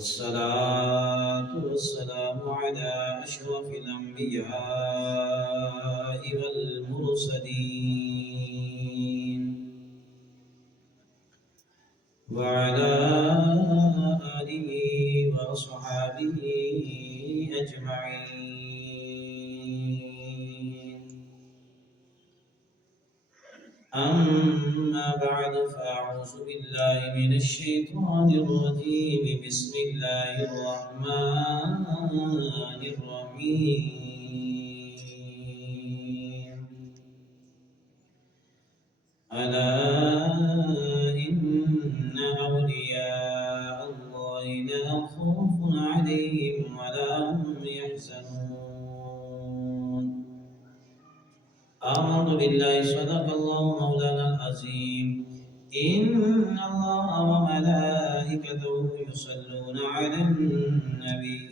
والصلاة والسلام على أشرف الأنبياء والمرسلين وعلى آله وأصحابه أجمعين. أما بعد فأعوذ بالله من الشيطان الرجيم. بسم الله الرحمن الرحيم. ألا إن أولياء الله لا خوف عليهم ولا هم يحزنون. آمنت بالله صدق الله مولانا العظيم. إن الله وملائكته يصلون على النبي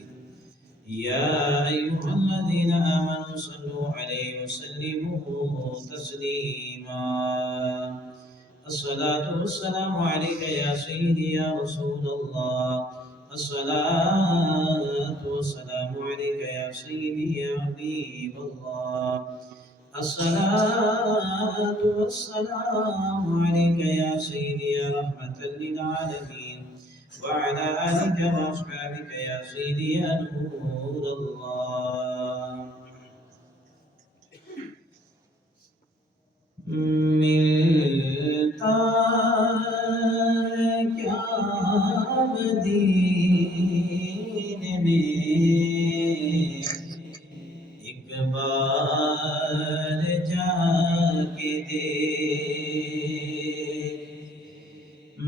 يا أيها الذين آمنوا صلوا عليه وسلموا تسليما. الصلاة والسلام عليك يا سيدي يا رسول الله. الصلاة والسلام عليك يا سيدي يا حبيب الله. الصلاة والسلام عليك يا سيدي يا رحمة للعالمين وعلى آلك وأصحابك يا سيدي يا نور الله. ملتا کیا مدینے میں ایک بار جا کے دیکھ.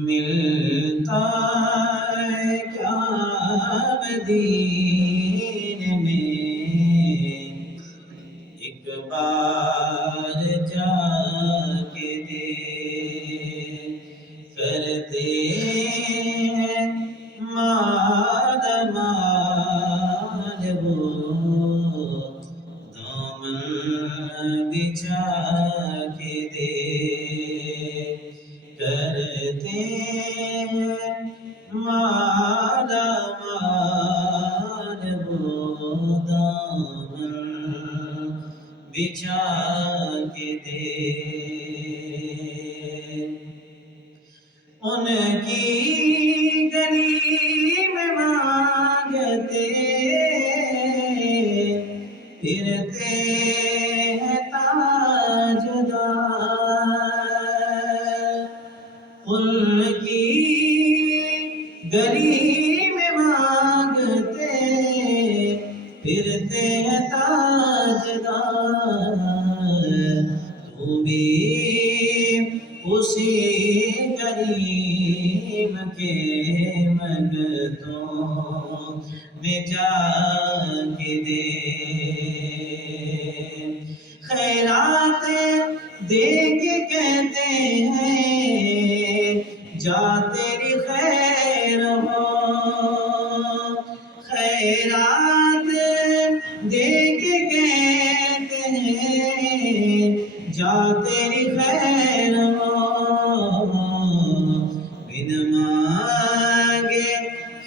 ملتا کیا مدینے میں ایک بار جا کے دیکھ. کرتے ہیں مال مال وہ دامن بچھا کے دیکھ. کرتے ہیں مال مال وہ دامن بچھا کے دیکھ. ان کی گلی میں مانگتے پھرتے ہیں تاجدار. ان کی گلی میں مانگتے پھرتے ہیں تاجدار. تو بھی اسی کریم کے مگتوں میں جا کے دے. خیرات دے کے کہتے ہیں جا تیری خیر ہو. خیرات دے کے کہتے ہیں جا تیری خیر ہو. بن مانگے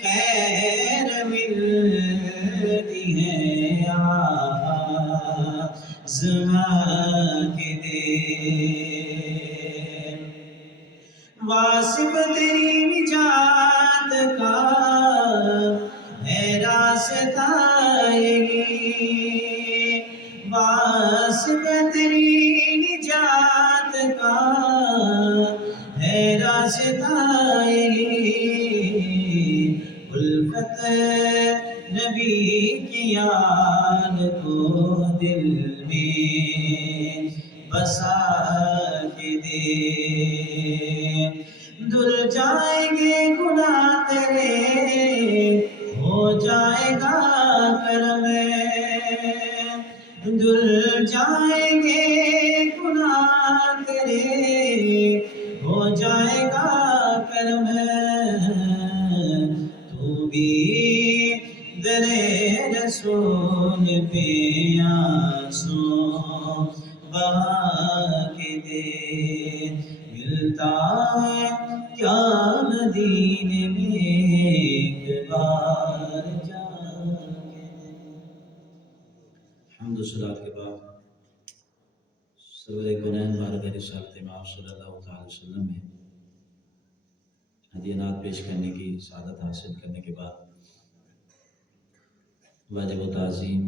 خیر ملتی ہے آزما کے دے. واصف تیری نجات کا ہے راستہ یہی. واصف تیری نجات کا ہے راستہ یہی. الفت نبی کی یاد کو دل میں بسا کے دے. دھل جائیں گے گناہ تیرے ہو جائے گا کرم. دھل جائیں گے گناہ تیرے ہو جائے گا کرم. تو بھی در رسول پہ آنسو بہا کے دے. ملتا ہے کیا مدینے میں ایک بار الصلاۃ کے بعد سرور کونین بارگاہ رسالت مآب صلی اللہ تعالی وسلم میں ہدیات پیش کرنے کی سعادت حاصل کرنے کے بعد واجب و تعظیم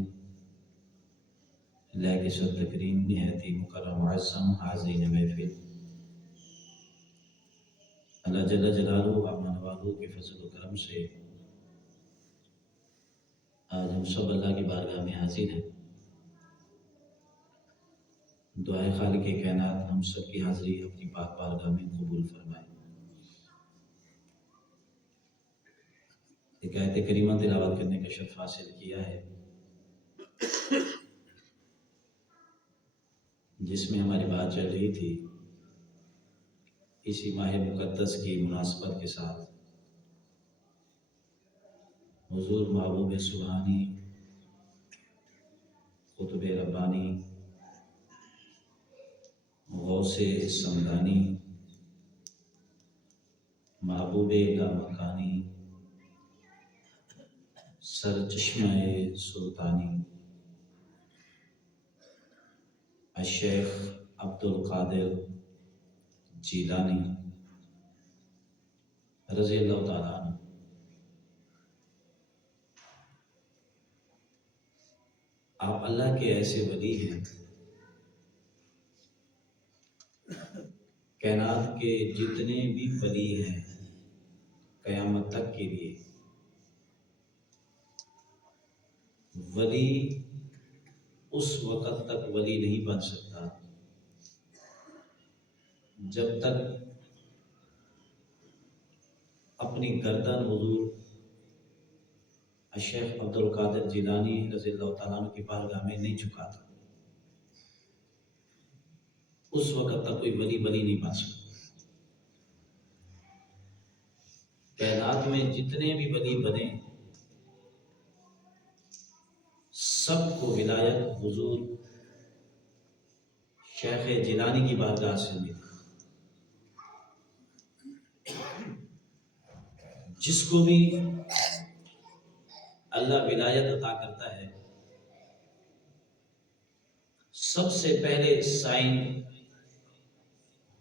لائق صد تکریم نہایت مکرم معظم حاضرین محفل، اللہ جل جلالہ اپنا نوازوں کے فضل و کرم سے آج ہم سب اللہ کی بارگاہ میں حاضر ہیں۔ دعائے خالق کائنات ہم سب کی حاضری اپنی پاک بارگاہ میں قبول فرمائے۔ ایک آیت کریمہ تلاوت کرنے کا شرف حاصل کیا ہے جس میں ہماری بات چل رہی تھی اسی ماہ مقدس کی مناسبت کے ساتھ حضور محبوب سبحانی قطب ربانی غوث سمدانی محبوب لامکانی سر چشمہ سلطانی الشیخ عبدالقادر جیلانی رضی اللہ تعالیٰ عنہ، آپ اللہ کے ایسے ولی ہیں کائنات کے جتنے بھی ولی ہیں قیامت تک کے لیے ولی اس وقت تک ولی نہیں بن سکتا جب تک اپنی گردن حضور الشیخ عبدالقادر جیلانی رضی اللہ تعالیٰ عنہ کی بارگاہ میں نہیں جھکاتا، اس وقت تک کوئی ولی نہیں بن سکتا۔ کائنات میں جتنے بھی ولی بنے سب کو ولایت حضور شیخ جیلانی کی بارگاہ سے ملی۔ جس کو بھی اللہ ولایت عطا کرتا ہے سب سے پہلے سائن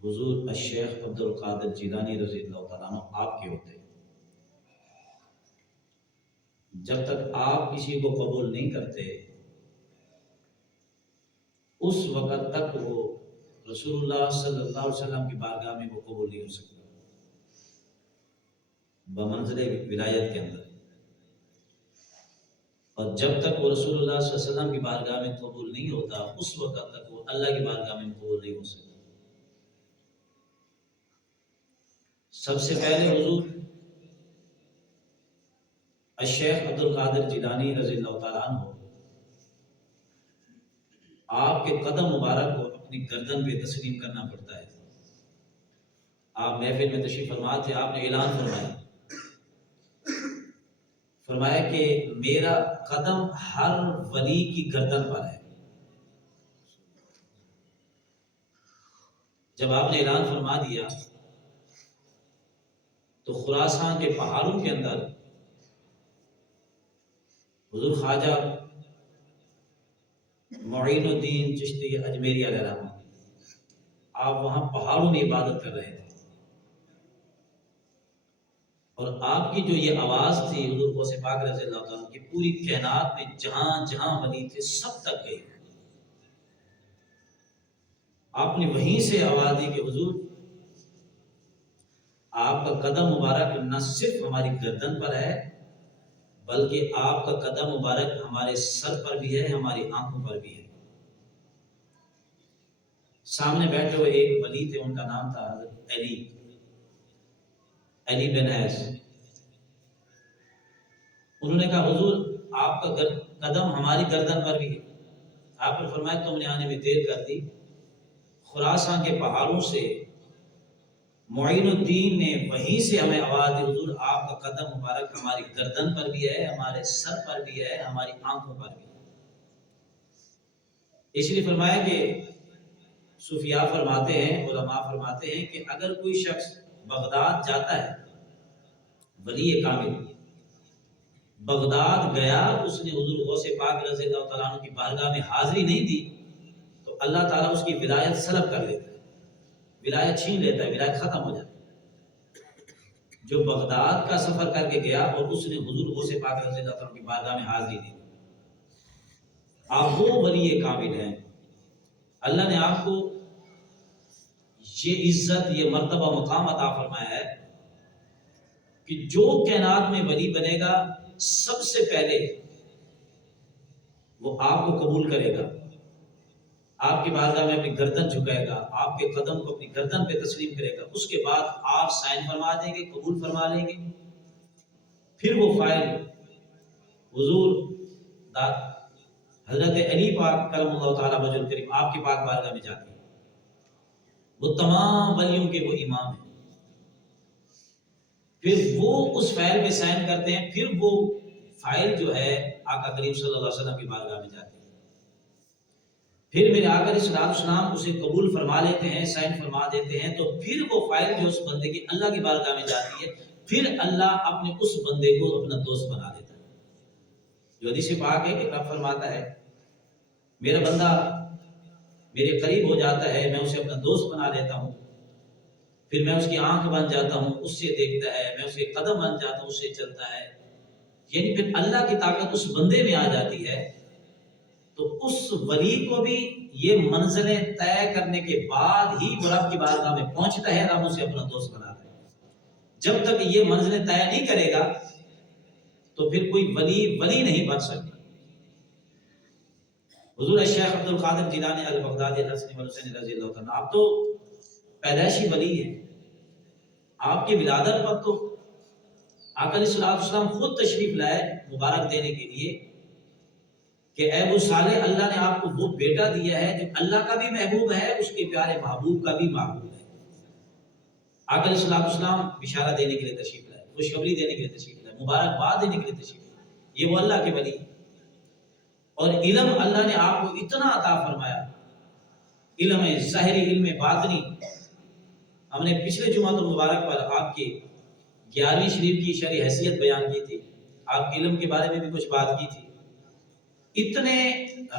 حضور الشیخ عبدالقادر جیلانی رضی اللہ تعالیٰ عنہ آپ کے ہوتے ہیں۔ جب تک آپ کسی کو قبول نہیں کرتے اس وقت تک وہ رسول اللہ صلی اللہ علیہ وسلم کی بارگاہ میں وہ قبول نہیں ہو سکتا بمنزل ولایت کے اندر، اور جب تک وہ رسول اللہ صلی اللہ علیہ وسلم کی بارگاہ میں قبول نہیں ہوتا اس وقت تک وہ اللہ کی بارگاہ میں قبول نہیں ہو سکتا۔ سب سے پہلے حضور الشیخ عبدالقادر جیلانی رضی اللہ تعالیٰ عنہ آپ کے قدم مبارک کو اپنی گردن پہ تسلیم کرنا پڑتا ہے۔ آپ محفل میں تشریف فرما تھے، آپ نے اعلان فرمایا کہ میرا قدم ہر ولی کی گردن پر ہے۔ جب آپ نے اعلان فرما دیا تو خراسان کے پہاڑوں کے اندر حضور خواجہ معین الدین چشتی اجمیری علیہ الرحمہ آپ وہاں پہاڑوں میں عبادت کر رہے تھے، اور آپ کی جو یہ آواز تھی حضور غوث پاک رضی اللہ تعالیٰ کی پوری کائنات میں جہاں جہاں ولی تھے سب تک گئی۔ آپ نے وہیں سے آواز دی کہ حضور آپ کا قدم مبارک نہ صرف ہماری گردن پر ہے بلکہ آپ کا قدم مبارک ہمارے سر پر بھی ہے، ہماری آنکھوں پر بھی ہے۔ سامنے بیٹھے ہوئے ایک ولی تھے، ان کا نام تھا حضرت علی بن حیث۔ انہوں نے کہا حضور آپ کا قدم ہماری گردن پر بھی ہے۔ آپ نے فرمایا تم نے آنے میں دیر کر دی، خراسان کے پہاڑوں سے معین الدین نے وہیں سے ہمیں آواز دی حضور آپ کا قدم مبارک ہماری گردن پر بھی ہے، ہمارے سر پر بھی ہے، ہماری آنکھوں پر بھی ہے۔ اس لیے فرمایا کہ صوفیاء فرماتے ہیں، علماء فرماتے ہیں کہ اگر کوئی شخص بغداد جاتا ہے ولی کامل بغداد گیا، اس نے حضور غوث پاک رضی اللہ تعالیٰ عنہ کی بارگاہ میں حاضری نہیں دی تو اللہ تعالیٰ اس کی ولایت سلب کر لیتا ہے، ولایت چھین لیتا ہے، ولایت ختم ہو جاتی ہے۔ جو بغداد کا سفر کر کے گیا اور اس نے حضور غوث پاک رضی اللہ تعالیٰ عنہ کی بارگاہ میں حاضری نہیں دی، آپ وہ ولی کامل ہیں۔ اللہ نے آپ کو یہ عزت، یہ مرتبہ، مقام عطا فرمایا ہے کہ جو کائنات میں ولی بنے گا سب سے پہلے وہ آپ کو قبول کرے گا، آپ کی بارگاہ میں اپنی گردن جھکائے گا، آپ کے قدم کو اپنی گردن پہ تسلیم کرے گا، اس کے بعد آپ سائن فرما دیں گے، قبول فرما لیں گے، پھر وہ فائل حضور حضرت علی پاک کرم اللہ تعالیٰ وجہ الکریم آپ کی پاک بارگاہ میں جاتے ہیں، وہ تمام ولیوں کے وہ امام ہیں، پھر وہ اس فائل پہ سائن کرتے ہیں، پھر وہ فائل جو ہے آقا کریم صلی اللہ علیہ وسلم کی بارگاہ میں جاتے ہیں، پھر میرے آقا علیہ السلام اسے قبول فرما لیتے ہیں، سائن فرما دیتے ہیں، تو پھر وہ فائل جو اس بندے کی اللہ کی بارگاہ میں جاتی ہے، پھر اللہ اپنے اس بندے کو اپنا دوست بنا دیتا ہے۔ جو حدیث پاک ہے کہ رب فرماتا ہے میرا بندہ میرے قریب ہو جاتا ہے، میں اسے اپنا دوست بنا لیتا ہوں، پھر میں اس کی آنکھ بن جاتا ہوں، اس سے دیکھتا ہے، میں اس کے قدم بن جاتا ہوں، اس سے چلتا ہے، یعنی پھر اللہ کی طاقت اس بندے میں آ جاتی ہے۔ تو اس ولی کو بھی یہ منزلیں طے کرنے کے بعد ہی وہ رب کی بارگاہ میں پہنچتا ہے، رب اسے اپنا دوست بناتا ہے۔ جب تک یہ منزلیں طے نہیں کرے گا تو پھر کوئی ولی نہیں بن سکتا۔ حضور شیخ عبد القادر جیلانی البغدادی الحسنی والحسینی رضی اللہ عنہ، آپ تو پیدائشی ولی ہیں، آپ کی ولادت پر تو آقا علیہ السلام خود تشریف لائے مبارک دینے کے لیے کہ اے ابو صالح، اللہ نے آپ کو وہ بیٹا دیا ہے جو اللہ کا بھی محبوب ہے، اس کے پیارے محبوب کا بھی محبوب ہے۔ آقا علیہ السلام بشارہ دینے کے لیے تشریف لائے، خوشخبری دینے کے لیے تشریف لائے، مبارکباد دینے کے لیے تشریف لائے، یہ وہ اللہ کے ولی۔ اور علم اللہ نے آپ کو اتنا عطا فرمایا، علم ظاہری، علم باطنی۔ ہم نے پچھلے جمعہ المبارک پر آپ کی 11ویں شریف کی شرعی حیثیت بیان کی تھی، آپ کے علم کے بارے میں بھی کچھ بات کی تھی۔ اتنے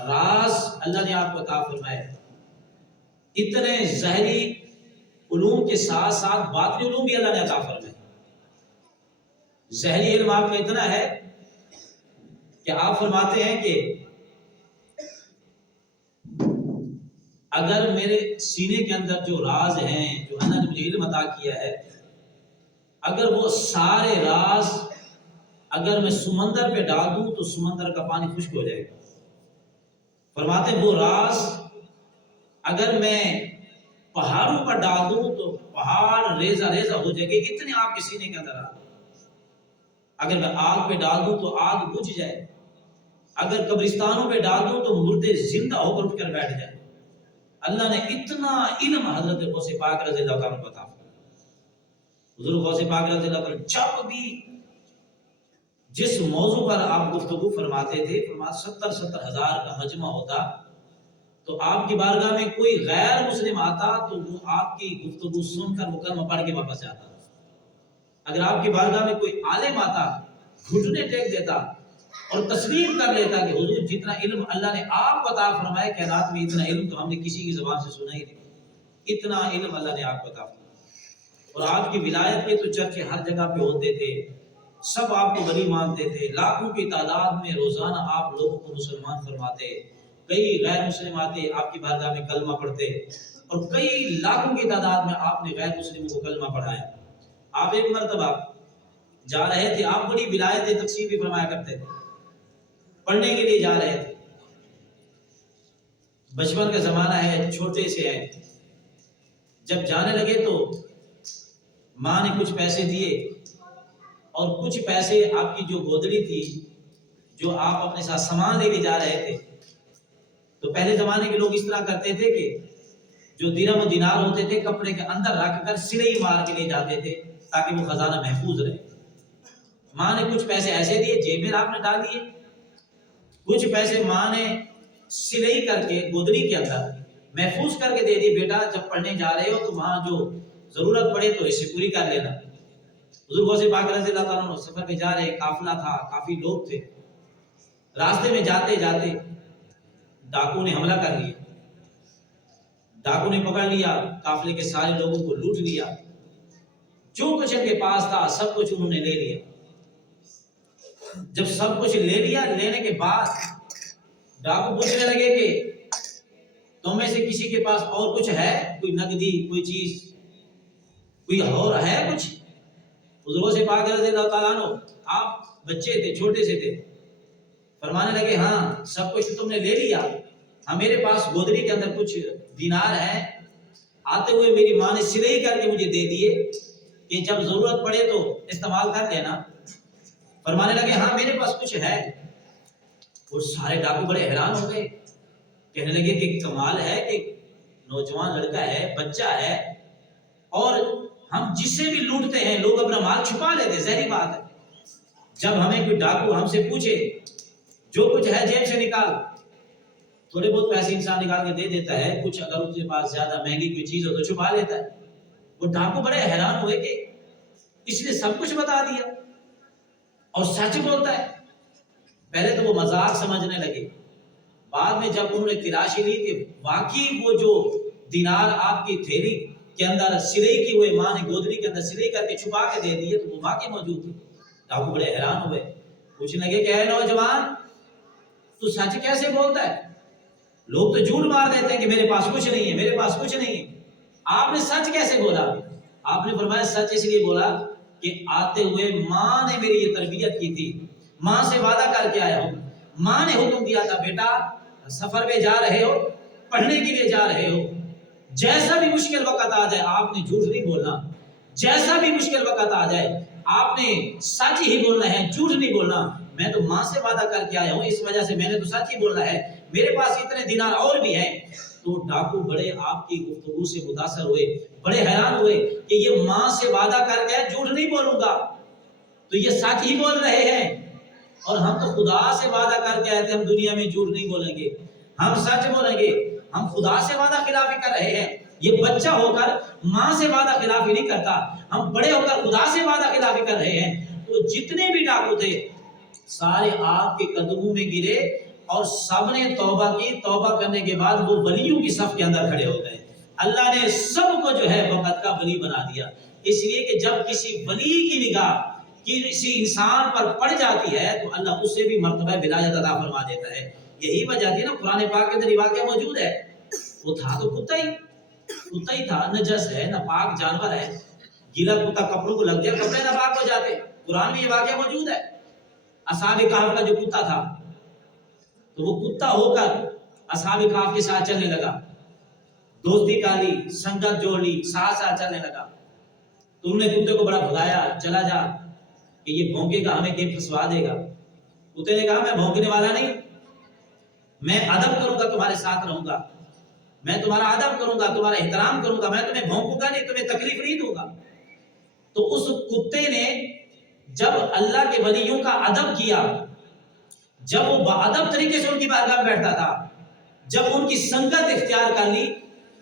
راز اللہ نے آپ کو عطا فرمائے، اتنے ظاہری علوم کے ساتھ ساتھ باطنی علوم بھی اللہ نے عطا فرمائے۔ ظاہری علم آپ کا اتنا ہے کہ آپ فرماتے ہیں کہ اگر میرے سینے کے اندر جو راز ہیں، جو اللہ نے مجھے علم عطا کیا ہے، اگر وہ سارے راز اگر میں سمندر پہ ڈال دوں تو سمندر کا پانی خشک ہو جائے گا۔ فرماتے ہیں وہ راز اگر میں پہاڑوں پر ڈال دوں تو پہاڑ ریزہ ریزہ ہو جائے گا، اتنے آپ کے سینے کے اندر اگر میں آگ پہ ڈال دوں تو آگ بجھ جائے، اگر قبرستانوں پہ ڈال دوں تو مردے زندہ ہو کر اٹھ کر بیٹھ جائے۔ اللہ نے اتنا علم حضرت غوث پاک رضی اللہ تعالیٰ کو عطا فرمایا۔ حضور غوث پاک رضی اللہ تعالیٰ جب بھی جس موضوع پر آپ گفتگو فرماتے تھے، 70 ہزار کا مجمع ہوتا، تو آپ کی بارگاہ میں کوئی غیر مسلم آتا تو وہ آپ کی گفتگو سن کر وہ کلمہ پڑھ کے واپس جاتا۔ اگر آپ کی بارگاہ میں کوئی عالم آتا، گھٹنے ٹیک دیتا اور تسلیم کر لیتا کہ حضور جتنا علم اللہ نے آپ کو عطا فرمایا، کائنات میں اتنا علم تو ہم نے کسی کی زبان سے سنا ہی نہیں، اتنا علم اللہ نے آپ کو عطا فرمایا۔ اور آپ کی ولایت کے تو چرچے ہر جگہ پہ ہوتے تھے، سب آپ کو ولی مانتے تھے، لاکھوں کی تعداد میں روزانہ آپ لوگوں کو مسلمان فرماتے، کئی غیر مسلم آتے آپ کی بارگاہ میں کلمہ پڑھتے، اور کئی لاکھوں کی تعداد میں آپ نے غیر مسلموں کو کلمہ پڑھایا۔ آپ ایک مرتبہ جا رہے تھے، آپ بڑی ولایت تقسیم بھی فرمایا کرتے تھے، پڑھنے کے لیے جا رہے تھے، بچپن کا زمانہ ہے، چھوٹے سے ہیں، جب جانے لگے تو ماں نے کچھ پیسے دیے اور کچھ پیسے آپ کی جو گودڑی تھی، جو آپ اپنے ساتھ سامان لے کے جا رہے تھے، تو پہلے زمانے کے لوگ اس طرح کرتے تھے کہ جو درہم و دینار ہوتے تھے کپڑے کے اندر رکھ کر سلئی مار کے لے جاتے تھے تاکہ وہ خزانہ محفوظ رہے۔ ماں نے کچھ پیسے ایسے دیے، جیب میں آپ نے ڈال دیے، کچھ پیسے ماں نے سلئی کر کے گودڑی کے اندر محفوظ کر کے دے دی، بیٹا جب پڑھنے جا رہے ہو تو وہاں جو ضرورت پڑے تو اسے پوری کر لینا۔ حضور غوث پاک رضی اللہ تعالیٰ عنہ سفر پہ جا رہے، قافلہ تھا، کافی لوگ تھے، راستے میں جاتے جاتے ڈاکو نے حملہ کر لیا، ڈاکو نے پکڑ لیا، قافلے کے سارے لوگوں کو لوٹ لیا، جو کچھ ان کے پاس تھا سب کچھ انہوں نے لے لیا۔ جب سب کچھ لے لیا، لینے کے بعد ڈاکو پوچھنے لگے کہ تم میں سے کسی کے پاس اور کچھ ہے، کوئی نقدی، کوئی چیز، کوئی اور ہے کچھ؟ حضور سے پاک رضی اللہ تعالیٰ عنہ، آپ بچے تھے، چھوٹے سے تھے، فرمانے لگے ہاں سب کچھ تم نے لے لیا، ہاں میرے پاس گودری کے اندر کچھ دینار ہیں، آتے ہوئے میری ماں نے سلائی کر کے مجھے دے دیے کہ جب ضرورت پڑے تو استعمال کر لینا۔ فرمانے لگے ہاں میرے پاس کچھ ہے۔ وہ سارے ڈاکو بڑے حیران ہو گئے، کہنے لگے کہ کمال ہے کہ نوجوان لڑکا ہے، بچہ ہے، اور ہم جسے بھی لوٹتے ہیں لوگ اپنا مال چھپا لیتے، ظاہری بات ہے۔ جب ہمیں کوئی ڈاکو ہم سے پوچھے جو کچھ ہے جیب سے نکال، تھوڑے بہت پیسے انسان نکال کے دے دیتا ہے، کچھ اگر اس کے پاس زیادہ مہنگی کوئی چیز ہو تو چھپا لیتا ہے۔ وہ ڈاکو بڑے حیران ہوئے کہ اس نے سب کچھ بتا دیا اور سچ بولتا ہے۔ پہلے تو وہ مذاق سمجھنے لگے، بعد میں جب انہوں نے تلاشی لی کہ واقعی وہ جو دینار آپ کی تھیلی کے اندر سلائی کی ہوئے، ماں نے گودری کے اندر سلائی کر کے چھپا کے دے دیے، تو وہ واقعی موجود تھی۔ ڈاکو بڑے حیران ہوئے، پوچھنے لگے کہ اے نوجوان تو سچ کیسے بولتا ہے؟ لوگ تو جھوٹ مار دیتے ہیں کہ میرے پاس کچھ نہیں ہے، میرے پاس کچھ نہیں ہے، آپ نے سچ کیسے بولا؟ آپ نے فرمایا سچ اس لیے بولا کہ آتے ہوئے ماں نے میری یہ تربیت کی تھی، ماں سے وعدہ کر کے آیا ہوں، ماں نے حکم دیا تھا بیٹا سفر پہ جا رہے ہو، پڑھنے کے لیے جا رہے ہو، جیسا بھی مشکل وقت آ جائے آپ نے جھوٹ نہیں بولنا، جیسا بھی مشکل وقت آ جائے آپ نے سچ ہی بولنا ہے، جھوٹ نہیں بولنا۔ میں تو ماں سے وعدہ کر کے آیا ہوں، اس وجہ سے میں نے تو سچ ہی بولنا ہے، میرے پاس اتنے دینار اور بھی ہیں۔ تو ڈاکو بڑے آپ کی گفتگو سے متاثر ہوئے، بڑے حیران ہوئے کہ یہ ماں سے وعدہ کر کے جھوٹ نہیں بولوں گا، تو یہ سچ ہی بول رہے ہیں، اور ہم تو خدا سے وعدہ کر کے آئے تھے ہم دنیا میں جھوٹ نہیں بولیں گے، ہم سچ بولیں گے، ہم خدا سے وعدہ خلافی کر رہے ہیں۔ یہ بچہ ہو کر ماں سے وعدہ خلافی نہیں کرتا، ہم بڑے ہو کر خدا سے وعدہ خلافی کر رہے ہیں۔ تو جتنے بھی ڈاکو تھے سارے آپ کے قدموں میں گرے اور سب نے توبہ کی، توبہ کرنے کے بعد وہ ولیوں کی صف کے اندر کھڑے ہو گئے۔ اللہ نے سب کو جو ہے وقت کا ولی بنا دیا، اس لیے کہ جب کسی ولی کی نگاہ کسی انسان پر پڑ جاتی ہے تو اللہ اس سے بھی مرتبہ ولایت عطا فرما دیتا ہے۔ یہی وجہ تھی نا قرآن پاک کے اندر یہ واقعہ موجود ہے۔ وہ تھا تو کتا ہی تھا، نجس ہے، ناپاک جانور ہے، گیلا کتا کپڑوں کو لگ گیا کپڑے ناپاک ہو جاتے۔ قرآن میں یہ واقعہ موجود ہے۔ اصحاب کہف کا جو کتا تھا تو وہ کتا ہو کر اصحاب کہف کے ساتھ چلنے لگا، دوستی کا لی، سنگت جوڑ لی، ساتھ چلنے لگا۔ تو انہوں نے کتے کو بڑا بھگایا، چلا جا کہ یہ بھونکے گا ہمیں کہ پھنسوا دے گا۔ کتے نے کہا میں بھونکنے والا نہیں، میں ادب کروں گا، تمہارے ساتھ رہوں گا، میں تمہارا ادب کروں گا، تمہارا احترام کروں گا، میں تمہیں بھونکوں گا نہیں، تمہیں تکلیف نہیں دوں گا۔ تو اس کتے نے جب اللہ کے ولیوں کا ادب کیا، جب وہ باادب طریقے سے ان کی بارگاہ میں بیٹھتا تھا، جب ان کی سنگت اختیار کر لی،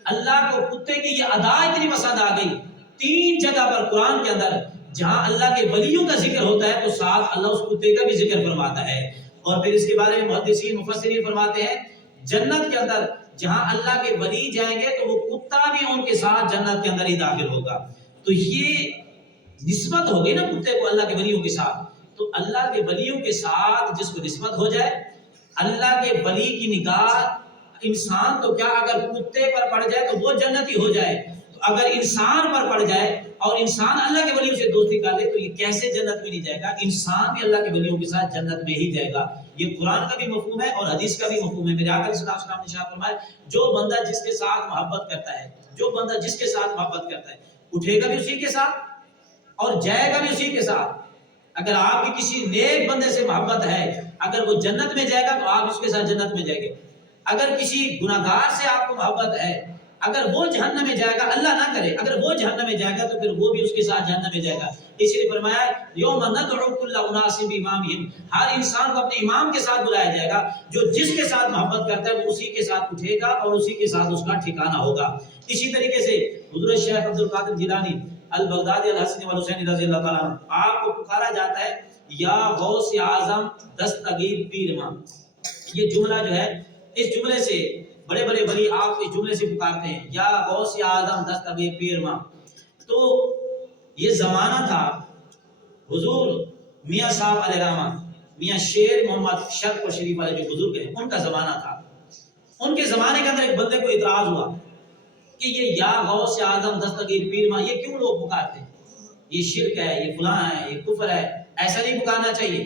اللہ کو کتے کی یہ ادا اتنی پسند آ گئی۔ 3 جگہ پر قرآن کے اندر جہاں اللہ کے ولیوں کا ذکر ہوتا ہے تو ساتھ اللہ اس کتے کا بھی ذکر فرماتا ہے۔ اور پھر اس کے بارے میں محدثین مفسرین فرماتے ہیں جنت کے اندر جہاں اللہ کے ولی جائیں گے تو وہ کتا بھی ان کے ساتھ جنت کے اندر ہی داخل ہوگا۔ تو یہ نسبت ہو گئی نا کتے کو اللہ کے ولیوں کے ساتھ۔ تو اللہ کے ولیوں کے ساتھ جس کو نسبت ہو جائے، اللہ کے ولی کی نگاہ انسان تو کیا اگر کتے پر پڑ جائے تو وہ جنتی ہو جائے، تو اگر انسان پر پڑ جائے اور انسان اللہ کے ولیوں سے دوستی کر لے تو یہ کیسے جنت میں نہیں جائے گا؟ انسان بھی اللہ کے ولیوں کے ساتھ جنت میں ہی جائے گا۔ یہ قرآن کا بھی مفہوم ہے اور حدیث کا بھی مفہوم ہے۔ میرے آقا صلی اللہ علیہ وسلم نے ارشاد فرمایا جو بندہ جس کے ساتھ محبت کرتا ہے، جو بندہ جس کے ساتھ محبت کرتا ہے اٹھے گا بھی اسی کے ساتھ اور جائے گا بھی اسی کے ساتھ۔ اگر آپ کی کسی نیک بندے سے محبت ہے، اگر وہ جنت میں جائے گا تو آپ اس کے ساتھ جنت میں جائیں گے۔ اگر کسی گناہگار سے آپ کو محبت ہے، اگر وہ جہنم میں جائے گا، اللہ نہ کرے اگر وہ جہنم میں جائے گا تو پھر وہ بھی اس کے ساتھ جہنم میں جائے گا۔ اس لیے فرمایا یوم ندعو کل اناس بامامہم، ہر انسان کو اپنے امام کے ساتھ بلایا جائے گا۔ جو جس کے ساتھ محبت کرتا ہے وہ اسی کے ساتھ اٹھے گا اور اسی کے ساتھ اس کا ٹھکانہ ہوگا۔ اسی طریقے سے حضرت شیخ عبد القادر جیلانی البغدادی الحسن والحسین رضی اللہ تعالیٰ عنہ، آپ کو پکارا جاتا ہے یا غوث اعظم دستگیر پیر ماں. یہ جملہ جو ہے، اس جملے سے بڑے بڑے ولی آپ اس جملے سے پکارتے ہیں یا غوث اعظم دستگیر پیر ماں. تو یہ زمانہ تھا حضور میاں صاحب علیہ رحمہ، میاں شیر محمد شرف شریف والے جو بزرگ ہیں، ان کا زمانہ تھا. ان کے زمانے کے اندر ایک بندے کو اعتراض ہوا کہ یہ یا غوث اعظم دستگیر پیر ماں یہ کیوں لوگ پکارتے ہیں، یہ شرک ہے، یہ فلاں ہے، یہ کفر ہے، ایسا نہیں پکارنا چاہیے.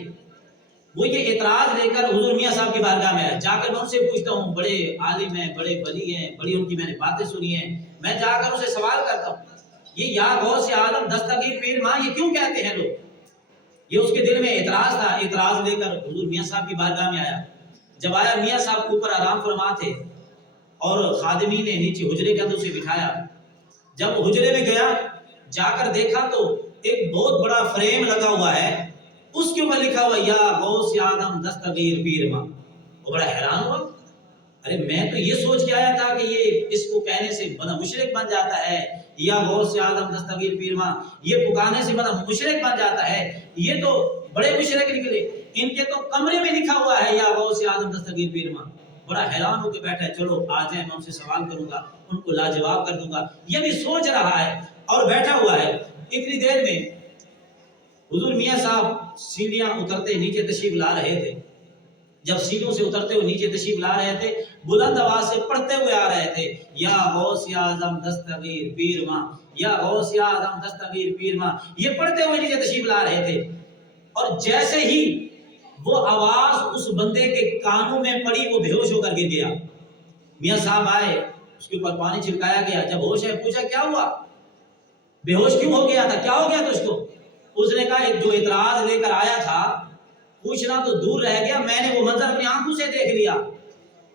وہ یہ اعتراض لے کر حضور میاں صاحب کی بارگاہ میں آیا. جا کر میں ان سے پوچھتا ہوں، بڑے عالم ہیں، بڑے ولی ہیں، بڑی ان کی میں نے باتیں سنی ہیں، میں جا کر ان سے سوال کرتا ہوں یہ یا غوث اعظم دستگیر پیر ماں یہ کیوں کہتے ہیں لوگ. یہ اس کے دل میں اعتراض تھا. اعتراض لے کر حضور میاں صاحب کی بارگاہ میں آیا. جب آیا، میاں صاحب اوپر آرام فرما تھے اور خادمی نے نیچے حجرے کے اندر اسے بٹھایا. جب حجرے میں گیا، جا کر دیکھا تو ایک بہت بڑا فریم لگا ہوا ہے، اس کے اوپر لکھا ہوا یا غوث اعظم دستگیر پیر ماں. وہ بڑا حیران ہوا، ارے میں تو یہ سوچ کے آیا تھا کہ یہ اس کو کہنے سے بندہ مشرک بن جاتا ہے، یا غوث اعظم دستگیر پیر ماں یہ پکارنے سے بندہ مشرک بن جاتا ہے. یہ تو بڑے مشرک نکلے، ان کے تو کمرے میں لکھا ہوا ہے یا غوث اعظم دستگیر پیر ماں. بڑا حیران ہو کے بیٹھا ہے. چلو آ جائیں، میں ان سے سوال کروں گا، ان کو لاجواب کر دوں گا. یہ بھی سوچ رہا ہے اور بیٹھا ہوا ہے. اتنی دیر میں حضور میاں صاحب سیڑھیاں اترتے نیچے تشریف لا رہے تھے. جب سیڑھیوں سے اترتے ہوئے نیچے تشریف لا رہے تھے، بلند آواز سے پڑھتے ہوئے آ رہے تھے یا غوث اعظم دستگیر پیر ماں، یا غوث اعظم دستگیر پیر ماں. یہ پڑھتے ہوئے نیچے تشریف لا رہے تھے اور جیسے ہی وہ آواز اس بندے کے کانوں میں پڑی، وہ بے ہوش ہو کر گر گیا. میاں صاحب آئے، اس کے اوپر پانی چھڑکایا گیا. جب ہوش ہے پوچھا کیا ہوا، بے ہوش کیوں ہو گیا تھا، کیا ہو گیا تھا اس کو. اس نے کہا جو اعتراض لے کر آیا تھا، پوچھنا تو دور رہ گیا، میں نے وہ منظر اپنی آنکھوں سے دیکھ لیا.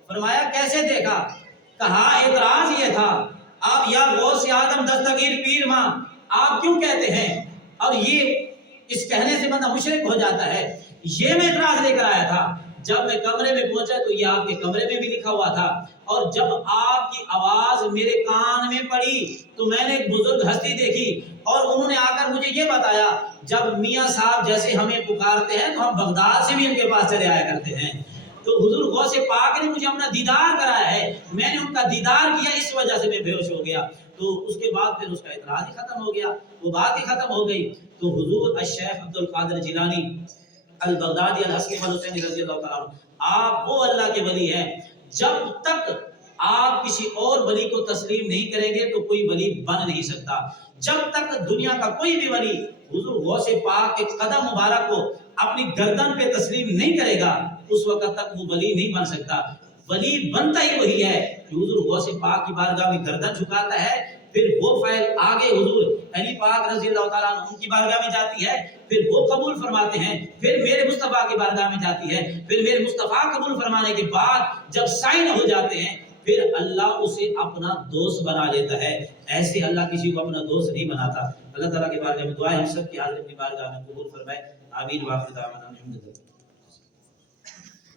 فرمایا کیسے دیکھا؟ کہا اعتراض یہ تھا آپ یا غوث اعظم دستگیر پیر ماں آپ کیوں کہتے ہیں، اور یہ اس کہنے سے بندہ مشرک ہو جاتا ہے. یہ میں اعتراض لے کر آیا تھا. جب میں کمرے میں پہنچا تو یہ آپ کے کمرے میں بھی لکھا ہوا تھا، اور جب آپ کی آواز میرے کان میں پڑی تو میں نے ایک بزرگ ہستی دیکھی اور انہوں نے آ کر مجھے یہ بتایا جب میاں صاحب جیسے ہمیں پکارتے ہیں تو ہم بغداد سے بھی ان کے پاس چلے آیا کرتے ہیں. تو حضور غوث پاک نے مجھے اپنا دیدار کرایا ہے، میں نے ان کا دیدار کیا، اس وجہ سے میں بے ہوش ہو گیا. تو اس کے بعد پھر اس کا اعتراض ہی ختم ہو گیا، وہ بات ہی ختم ہو گئی. تو حضور الشیخ عبد القادر جیلانی البغدادی الحسن والحسین رضی اللہ تعالیٰ عنہ، آپ وہ اللہ کے ولی ہیں، جب تک آپ کسی اور ولی کو تسلیم نہیں کریں گے تو کوئی ولی بن نہیں سکتا. جب تک دنیا کا کوئی بھی ولی حضور غوث پاک کے قدم مبارک کو اپنی گردن پہ تسلیم نہیں کرے گا، اس وقت تک وہ ولی نہیں بن سکتا. ولی بنتا ہی وہی ہے کہ حضور غوث پاک کی بارگاہ میں گردن جھکاتا ہے، پھر وہ فیض آگے حضور علی پاک رضی اللہ تعالیٰ عنہ ان کی بارگاہ میں جاتی ہے، پھر وہ قبول فرماتے ہیں، پھر میرے مصطفیٰ کی بارگاہ میں جاتی ہے، پھر میرے مصطفیٰ قبول فرمانے کے بعد جب سائن ہو جاتے ہیں پھر اللہ اسے اپنا دوست بنا لیتا ہے. ایسے اللہ کسی کو اپنا دوست نہیں بناتا. اللہ تعالیٰ کی بارگاہ میں دعا ہے ہم سب کی حاضر کی بارگاہ میں قبول فرمائے. آمین. واخر دعوانا الحمدللہ.